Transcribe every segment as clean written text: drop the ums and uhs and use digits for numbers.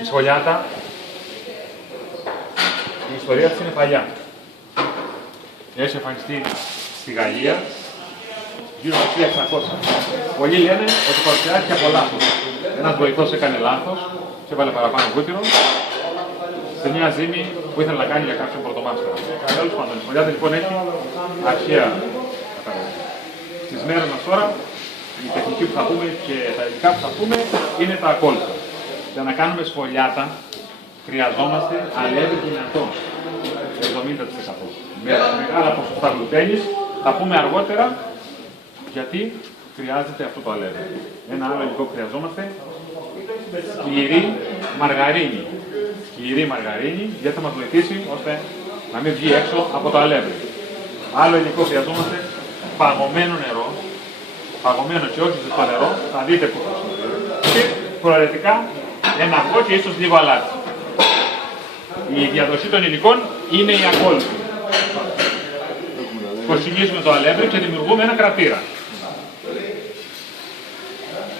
Η σφολιάτα, η ιστορία της είναι παλιά. Έχει εμφανιστεί στη Γαλλία γύρω στο 1600. Πολλοί λένε ότι παρουσιάστηκε από λάθος. Ένας βοηθός έκανε λάθος και έβαλε παραπάνω βούτυρο σε μια ζύμη που ήθελε να κάνει για κάποιον πρωτομάστορα. Τέλος πάντων, η σφολιάτα λοιπόν έχει αρχαία καταγωγή. Στις μέρες μας τώρα, η τεχνική που θα πούμε και τα υλικά που θα πούμε είναι τα ακόλουθα. Για να κάνουμε σφολιάτα χρειαζόμαστε αλεύρι δυνατό, 70%. Με μεγάλα ποσοστά γλουτένης, θα πούμε αργότερα γιατί χρειάζεται αυτό το αλεύρι. Ένα άλλο υλικό που χρειαζόμαστε, σκληρή μαργαρίνη. Σκληρή μαργαρίνη, γιατί θα μας βοηθήσει ώστε να μην βγει έξω από το αλεύρι. Άλλο υλικό χρειαζόμαστε, παγωμένο νερό. Παγωμένο και όχι ζεστό νερό, θα δείτε που θα χρησιμοποιήσουμε. Και προαιρετικά ένα αυγό και ίσως λίγο αλάτι. Η διαδοσή των υλικών είναι η ακόλουθη. Κοστινίζουμε το αλεύρι και δημιουργούμε ένα κρατήρα.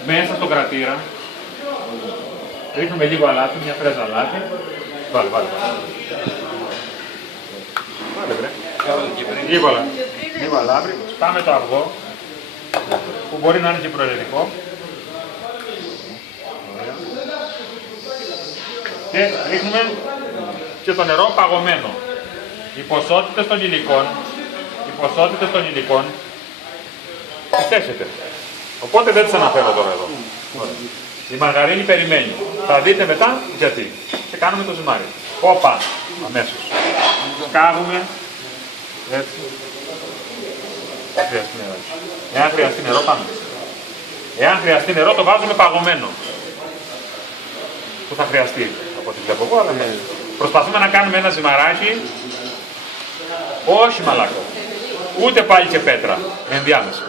Μέσα στο κρατήρα ρίχνουμε λίγο αλάτι, μια φρέζα αλάτι. Βάλε. Λίγο αλάτι. Σπάμε το αυγό, που μπορεί να είναι και προαιρετικό. Και ρίχνουμε και το νερό παγωμένο. Οι ποσότητες των υλικών τις έχετε. Οπότε δεν τις αναφέρω τώρα εδώ. Η μαργαρίνη περιμένει. Θα δείτε μετά γιατί. Και κάνουμε το ζυμάρι. Όπα, αμέσως. Σκάβουμε. Έτσι. Δεν χρειαστεί νερό. Εάν χρειαστεί νερό, πάμε. Εάν χρειαστεί νερό, το βάζουμε παγωμένο. Που θα χρειαστεί, από ό,τι βλέπω εγώ, αλλά προσπαθούμε να κάνουμε ένα ζυμαράκι, όχι μαλακό, ούτε πάλι και πέτρα, ενδιάμεσα.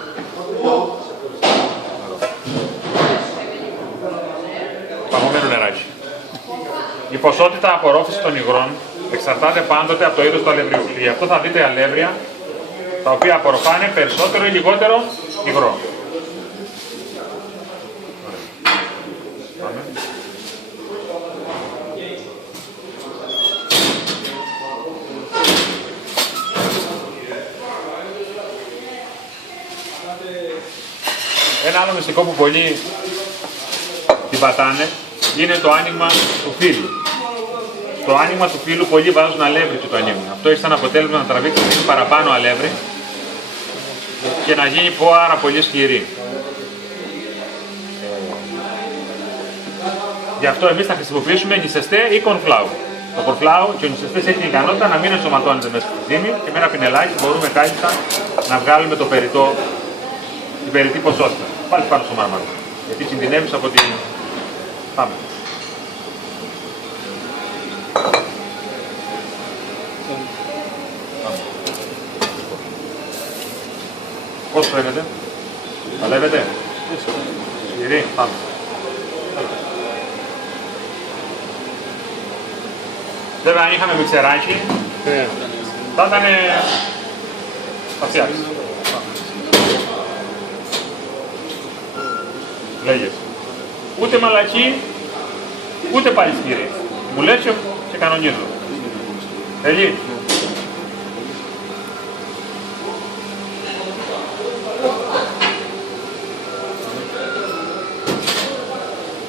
Παγωμένο νεράκι. Η ποσότητα απορρόφησης των υγρών εξαρτάται πάντοτε από το είδος του αλευριού. Γι' αυτό θα δείτε αλεύρια τα οποία απορροφάνε περισσότερο ή λιγότερο υγρό. Ένα άλλο μυστικό που πολλοί την πατάνε είναι το άνοιγμα του φύλλου. Στο άνοιγμα του φύλλου πολλοί βάζουν αλεύρι και το ανοίγουν. Αυτό έχει σαν αποτέλεσμα να τραβήξει παραπάνω αλεύρι και να γίνει πάρα πολύ σκληρή. Γι' αυτό εμείς θα χρησιμοποιήσουμε νησεστέ ή κορνφλάου. Το κορνφλάου και ο νησεστές έχει την ικανότητα να μην ενσωματώνεται μέσα στη ζύμη και με ένα πινελάκι μπορούμε κάλλιστα να βγάλουμε το την περιττή ποσότητα. Πάλι πάνω στο μάρμαρο. Γιατί κινδυνεύεις από την... Πάμε. Πώς φαίνεται? Παλεύετε? Σκληρή. Πάμε. Βέβαια αν είχαμε μιξεράκι, θα ήταν... θα φτιάξει. Λέγες. Ούτε μαλακή, ούτε πάλι σκληρή. Μου λες και κανονίζω. Θέλει.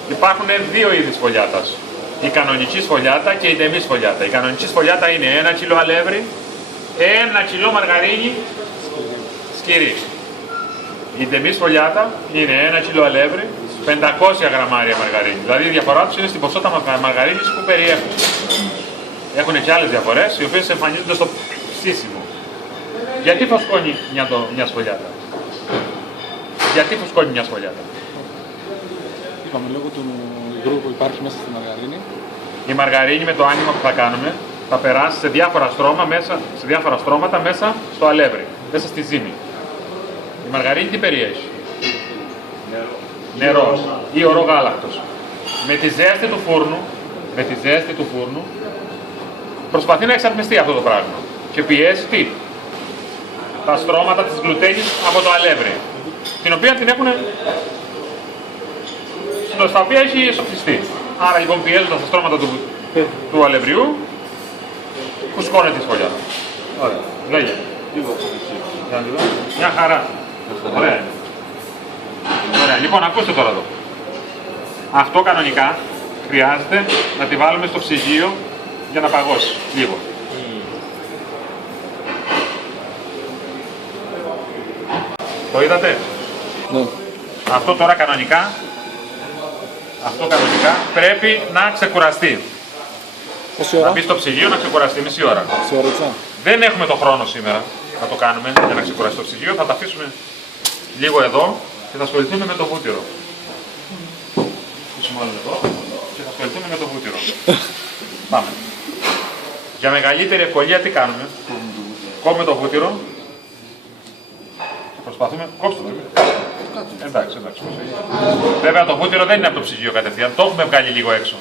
Υπάρχουν δύο είδη σφολιάτας. Η κανονική σφολιάτα και η ντεμή σφολιάτα. Η κανονική σφολιάτα είναι 1 κιλό αλεύρι, 1 κιλό μαργαρίνη σκυρί. Η ντεμή σφολιάτα είναι 1 κιλό αλεύρι, 500 γραμμάρια μαργαρίνη. Δηλαδή η διαφορά τους είναι στην ποσότητα μαργαρίνης που περιέχουν. Έχουν και άλλες διαφορές, οι οποίες εμφανίζονται στο ψήσιμο. Γιατί φουσκώνει μια σφολιάτα? Γιατί φουσκώνει μια σφολιάτα? Είπαμε λόγω του υγρού που υπάρχει μέσα στη μαργαρίνη. Η μαργαρίνη με το άνοιγμα που θα κάνουμε θα περάσει σε διάφορα στρώματα μέσα στο αλεύρι, μέσα στη ζύμη. Η μαργαρίνη τι περιέχει? Νερό ή ορό γάλακτος. Με τη ζέστη του φούρνου προσπαθεί να εξατμιστεί αυτό το πράγμα και πιέσει τι? Τα στρώματα της γλουτένης από το αλεύρι, την οποία την έχουν... στα οποία έχει σοφιστεί. Άρα λοιπόν πιέζοντας τα στρώματα του αλευριού, φουσκώνεται η σφολιά. Ωραία. Λέγε. Για να δω. Μια χαρά. Ωραία είναι. Ωραία. Λοιπόν, ακούστε τώρα εδώ. Αυτό κανονικά χρειάζεται να τη βάλουμε στο ψυγείο για να παγώσει λίγο. Το είδατε? Ναι. Αυτό τώρα κανονικά πρέπει να ξεκουραστεί. Πόση Να ώρα? μπει στο ψυγείο να ξεκουραστεί μισή ώρα. Μισή ώρα, έτσι. Δεν έχουμε το χρόνο σήμερα να το κάνουμε για να ξεκουραστεί το ψυγείο. Θα τα αφήσουμε λίγο εδώ και θα ασχοληθούμε με το βούτυρο. Αφήσουμε όλο εδώ και θα ασχοληθούμε με το βούτυρο. Πάμε. Για μεγαλύτερη ευκολία τι κάνουμε? Κόβουμε το βούτυρο. Προσπαθούμε. Κόψτε το. Εντάξει. Βέβαια το βούτυρο δεν είναι από το ψυγείο κατευθείαν. Το έχουμε βγάλει λίγο έξω.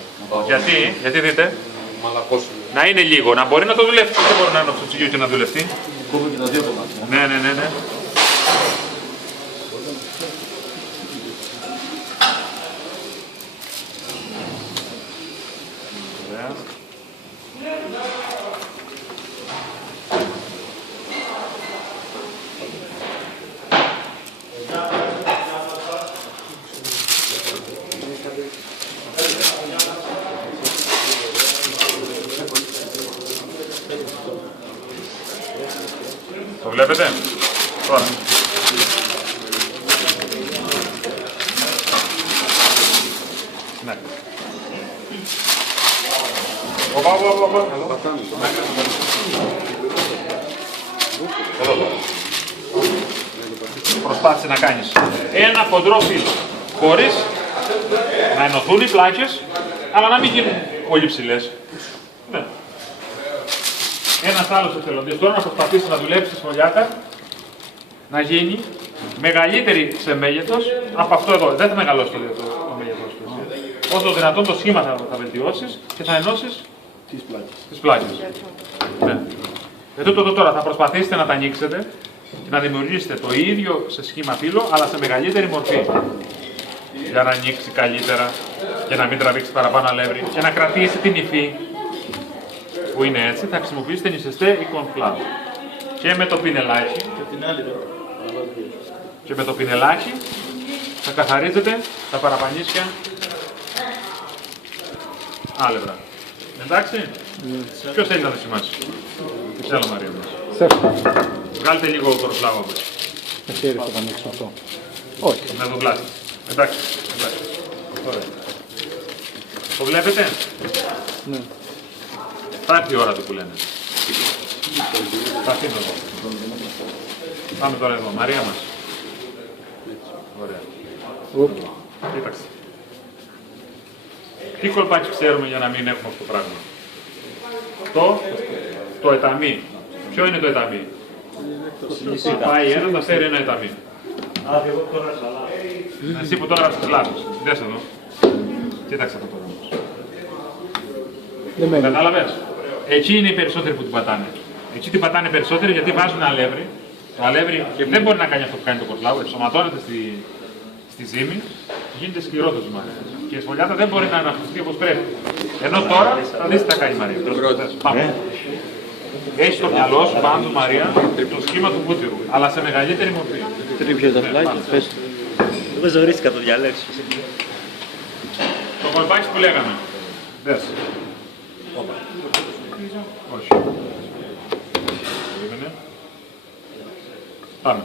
Γιατί δείτε. Να είναι λίγο, να μπορεί να το δουλευτεί. Δεν μπορεί να είναι από το ψυγείο και να δουλευτεί. Κόβουμε και τα δύο κομμάτια. Ναι. Ωραία. Το βλέπετε? Τώρα. Ναι. Οπα. Εδώ. Προσπάθησε να κάνεις ένα χοντρό φύλλο, χωρίς να ενωθούν οι πλάκες, αλλά να μην γίνουν πολύ ψηλές. Ναι. Ένας άλλος εθελοντής τώρα να προσπαθήσει να δουλέψει τη σφολιάτα να γίνει μεγαλύτερη σε μέγεθος από αυτό εδώ. Δεν θα μεγαλώσει το μέγεθος του. Όσο δυνατόν το σχήμα θα βελτιώσεις και θα ενώσεις τις πλάκες. Ναι. Τούτο τώρα θα προσπαθήσετε να τα ανοίξετε και να δημιουργήσετε το ίδιο σε σχήμα φύλλο, αλλά σε μεγαλύτερη μορφή. Για να ανοίξει καλύτερα και να μην τραβήξει παραπάνω αλεύρι και να κρατήσει την υφή που είναι έτσι. Θα χρησιμοποιήσετε νησεστέ ή κονφλάου. Και με το πινελάκι θα καθαρίζετε τα παραπανίσια άλευρα. Εντάξει, ποιος θέλει να δοκιμάσει? Θέλω, Μαρία μας. Βγάλτε λίγο κορφλάου από έτσι. Με χέρι θα το ανοίξω αυτό. Όχι. Με το πλάτη. Εντάξει. Ωραία. Το βλέπετε? Ναι. Θα έρθει η ώρα του που λένε. Θα αφήνω εδώ. Πάμε τώρα εδώ. Μαρία μας. Ωραία. Κοίταξε. Τι κολπάκι ξέρουμε για να μην έχουμε αυτό το πράγμα? Το εταμί. Ποιο είναι το εταμί? Πάει ένα, θα φέρει ένα εταμί. Εσύ που τώρα έγραψες λάθος. Δες εδώ. Κοίταξε αυτό το πράγμα. Κατάλαβες? Εκεί είναι οι περισσότεροι που την πατάνε. Εκεί την πατάνε περισσότεροι γιατί βάζουν αλεύρι. Το αλεύρι δεν μπορεί να κάνει αυτό που κάνει το κορφλάου. Ενσωματώνεται στη ζύμη και γίνεται σκληρό το ζυμάρι. Και η σφολιάτα δεν μπορεί να αναφουστεί όπως πρέπει. Ενώ τώρα θα δεις τι θα κάνει η Μαρία. Πάμε. Έχει στο μυαλό σου πάντως, Μαρία, το σχήμα του βούτυρου, αλλά σε μεγαλύτερη μορφή. Τρίβει τα φλάκια, πες το. Εγώ ζωρίστηκα το διαλέξω. Το κολπάκι που λέγαμε. Δες. Όχι. Περίμενε. Πάμε.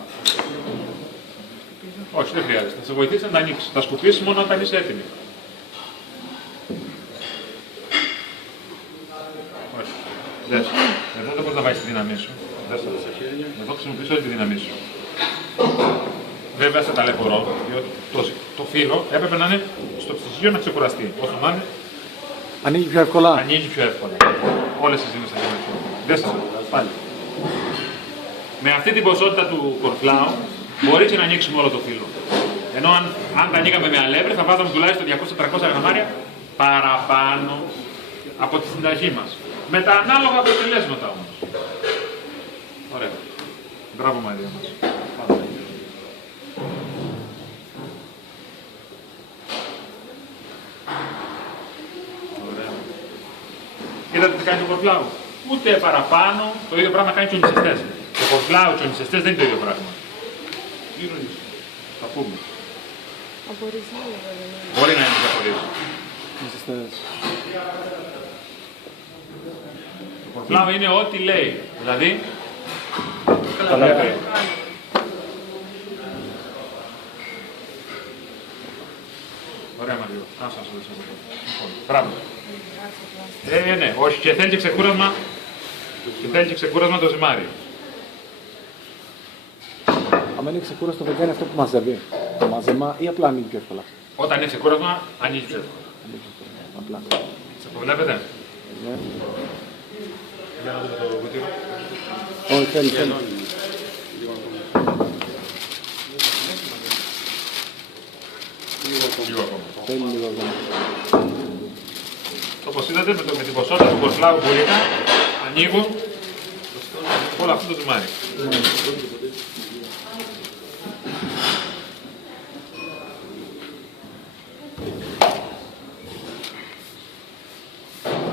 Όχι, δεν χρειάζεται. Θα σε βοηθήσει να τα ανοίξεις. Θα σκουπίσεις μόνο όταν είσαι έτοιμη. Όχι. Δες. Εδώ δεν μπορείς να βάλεις τη δύναμή σου. Δες το. Εδώ χρησιμοποιείς όλη τη δύναμή σου. Βέβαια σε ταλαιπωρώ, διότι το φύλλο έπρεπε να είναι στο ψυγείο να ξεκουραστεί. Όσο να είναι, ανοίγει πιο εύκολα. ανοίγει πιο εύκολα. Όλες τις ζύμες θα γίνουν πιο εύκολα. Δες το. Πάλι. Με αυτή την ποσότητα του κορφλάου μπορεί και να ανοίξουμε όλο το φύλλο. Ενώ αν τα ανοίγαμε με αλεύρι θα βάζαμε τουλάχιστον 200-300 γραμμάρια παραπάνω από τη συνταγή μας. Με τα ανάλογα αποτελέσματα όμως. Ωραία. Μπράβο Μαρία μας. Πάμε. Είδατε τι κάνει το κορφλάου. Ούτε παραπάνω, το ίδιο πράγμα κάνει και ο νησιστές. Το κορφλάου και ο νησιστές δεν είναι το ίδιο πράγμα. Θα πούμε. Μπορεί να είναι διαφορετικό. Το κορφλάου είναι ό,τι λέει. Δηλαδή, καταλαβαίνετε. Ωραία Μαριό, άσε να σου δεις από εδώ. Μπράβο. Ναι, όχι, και θέλει και ξεκούρασμα. Και θέλει και ξεκούρασμα το ζυμάρι. Αν είναι ξεκούραστο, δεν κάνει αυτό που μαζεύει. Το μάζεμα ή απλά ανοίγει πιο εύκολα. Όταν είναι ξεκούρασμα, ανοίγει πιο εύκολα. Απλά. Σε βλέπετε. Ναι. Για να δούμε το κουτί. Όχι, θέλει. Λίγο ακόμα. Θέλει λίγο ακόμα. Όπως είδατε, με την ποσότητα του κορφλάου που είχα, ανοίγω όλο αυτό το ζυμάρι.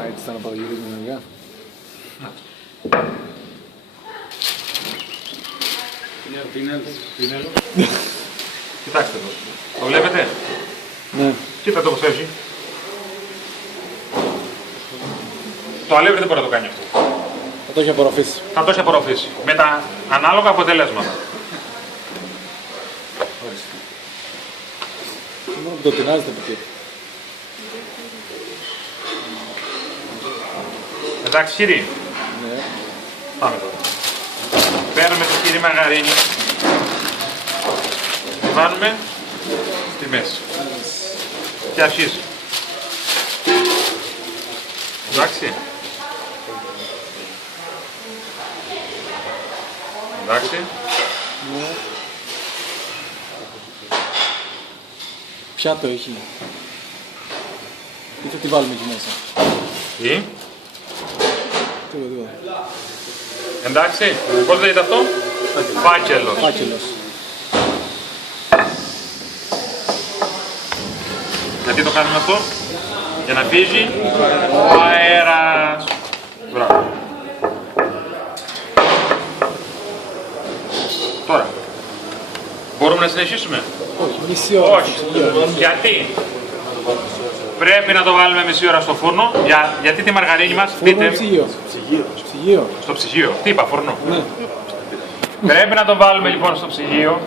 Έτσι θα αναπαραγυρίζουμε μεριά. Πινέλο. Κοιτάξτε εδώ. Το βλέπετε. Ναι. Κοίτα το πως φεύγει. Το αλεύρι δεν μπορεί να το κάνει αυτό. Θα το έχει απορροφήσει. Θα το έχει απορροφήσει. Με τα ανάλογα αποτελέσματα. Μόνο που το τεινάζετε από εκεί. Εντάξει, χειρή. Ναι. Πάμε τώρα. Παίρνουμε τη χειρή μαργαρίνη. Τη βάλουμε στη μέση. Και αρχίζει. Εντάξει. Εντάξει. Ναι. Ποια το έχει. Τι θα τη βάλουμε εκεί μέσα. Τι. Τίποτα. Εντάξει. Πώς λέγεται αυτό. Φάκελος. Φάκελος. Γιατί το κάνουμε αυτό. Για να φύγει ο αέρας. Μπράβο. Τώρα. Μπορούμε να συνεχίσουμε. Όχι, μισή ώρα. Όχι. Γιατί. Πρέπει να το βάλουμε μισή ώρα στο φούρνο. Γιατί τη μαργαρίνη μας, Φούρνο ή δείτε, ψυγείο. Ψυγείο. στο ψυγείο. Τι είπα, φούρνο. Ναι. Πρέπει να το βάλουμε λοιπόν στο ψυγείο.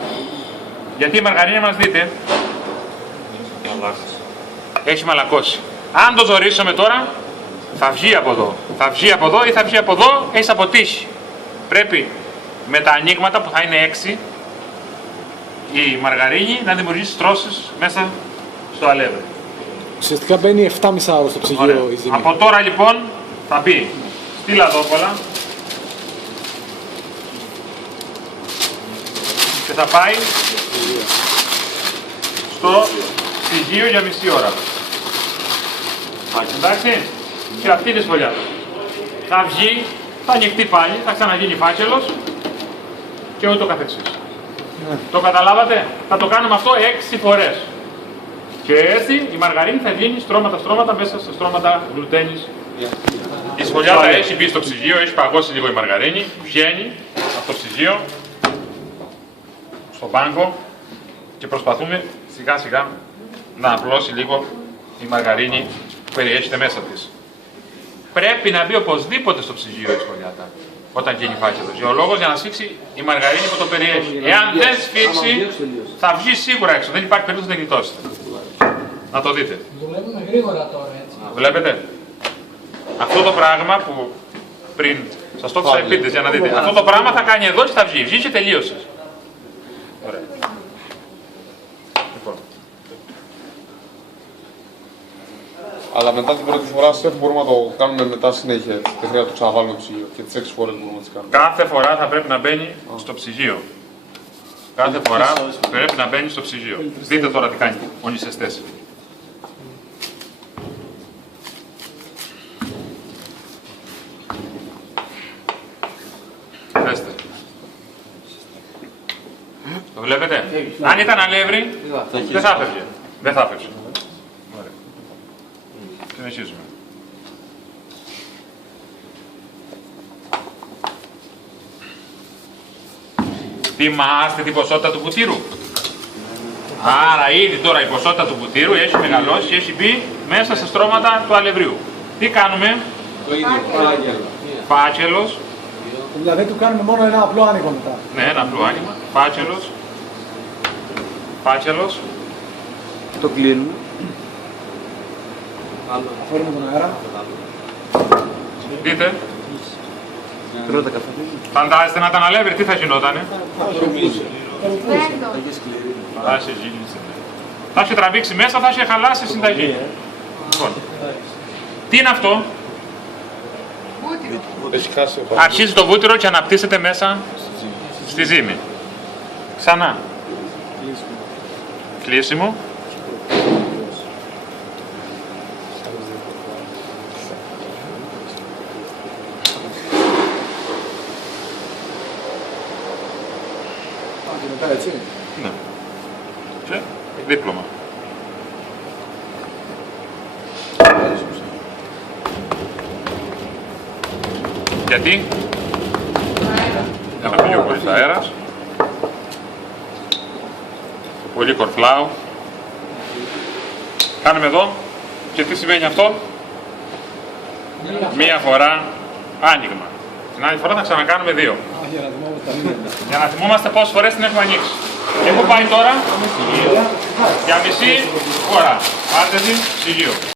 Γιατί η μαργαρίνη μας, δείτε, έχει μαλακώσει. Αν το ζωρίσουμε τώρα, θα βγει από εδώ. Θα βγει από εδώ ή θα βγει από εδώ, έχεις αποτύχει. Πρέπει με τα ανοίγματα που θα είναι 6, η μαργαρίνη να δημιουργήσει στρώσεις μέσα στο αλεύρι. Ουσιαστικά μπαίνει 7,5 ώρα στο ψυγείο η ζύμη. Από τώρα λοιπόν θα μπει στη λαδόκολα και θα πάει στο ψυγείο για μισή ώρα. Εντάξει, και αυτή είναι η σφολιά. Θα βγει, θα ανοιχτεί πάλι, θα ξαναγίνει φάκελος και ούτω καθεξής. Ναι. Το καταλάβατε, θα το κάνουμε αυτό 6 φορές. Και έτσι η μαργαρίνη θα γίνει στρώματα μέσα στα στρώματα γλουτένης. Η σφολιάτα έχει μπει στο ψυγείο, έχει παγώσει λίγο η μαργαρίνη, βγαίνει από το ψυγείο στον πάγκο και προσπαθούμε σιγά σιγά να απλώσει λίγο η μαργαρίνη που περιέχεται μέσα της. Πρέπει να μπει οπωσδήποτε στο ψυγείο η σφολιάτα όταν γίνει φάκελος. Ο λόγος για να σφίξει η μαργαρίνη που το περιέχει. Εάν δεν σφίξει, θα βγει σίγουρα έξω. Δεν υπάρχει περίπτωση να την γλιτώσετε. Να το δείτε. Δουλεύουμε γρήγορα τώρα, έτσι. Βλέπετε. Αυτό το πράγμα που πριν σας το έδωσα επίτηδες για να δείτε. Αυτό το πράγμα θα κάνει εδώ και θα βγει. Βγει και τελείωσε. Ωραία. Λοιπόν. Αλλά μετά την πρώτη φορά σεφ μπορούμε να το κάνουμε μετά συνέχεια. Δεν χρειάζεται να το ξαναβάλουμε στο ψυγείο. Και τις 6 φορές μπορούμε να τις κάνουμε. Κάθε φορά θα πρέπει να μπαίνει στο ψυγείο. Κάθε φορά πρέπει να μπαίνει στο ψυγείο. Δείτε τώρα τι κάνει ο νησιστές. Δέστε. Το βλέπετε. Αν ήταν αλεύρι, δεν θα έφευγε. Δεν θα έφευγε. Ωραία. Συνεχίζουμε. Θυμάστε την ποσότητα του βουτύρου. Άρα ήδη τώρα η ποσότητα του βουτύρου έχει μεγαλώσει, έχει μπει μέσα στα στρώματα του αλευρίου. Τι κάνουμε? Το ίδιο, φάκελο. Φάκελος. Δηλαδή του κάνουμε μόνο ένα απλό άνοιγμα μετά. Ναι, ένα απλό άνοιγμα. Φάκελος. Φάκελος. Το κλείνουμε. Αφήνουμε τον αέρα. Δείτε. Πρώτα καφέ. Φαντάζεστε να ήταν αλεύρι, τι θα γινότανε? Θα σε γύλισε. Θα έχει τραβήξει μέσα, θα έχει χαλάσει συνταγή. Λοιπόν, τι είναι αυτό? Έχει χάσει ο Αρχίζει το βούτυρο και αναπτύσσεται μέσα στη ζύμη. Ξανά. Κλείσιμο. Και μετά έτσι. Ναι. Και δίπλωμα. Γιατί? Για να φύγει ο πολύς αέρας. Πολύ κορφλάω. Κάνουμε εδώ. Και τι σημαίνει αυτό? Μία φορά άνοιγμα. Την άλλη φορά θα ξανακάνουμε δύο. Για να θυμόμαστε πόσες φορές την έχουμε ανοίξει. Και πού πάει τώρα? Για μισή φορά. Πάρτε την, ψυγείο.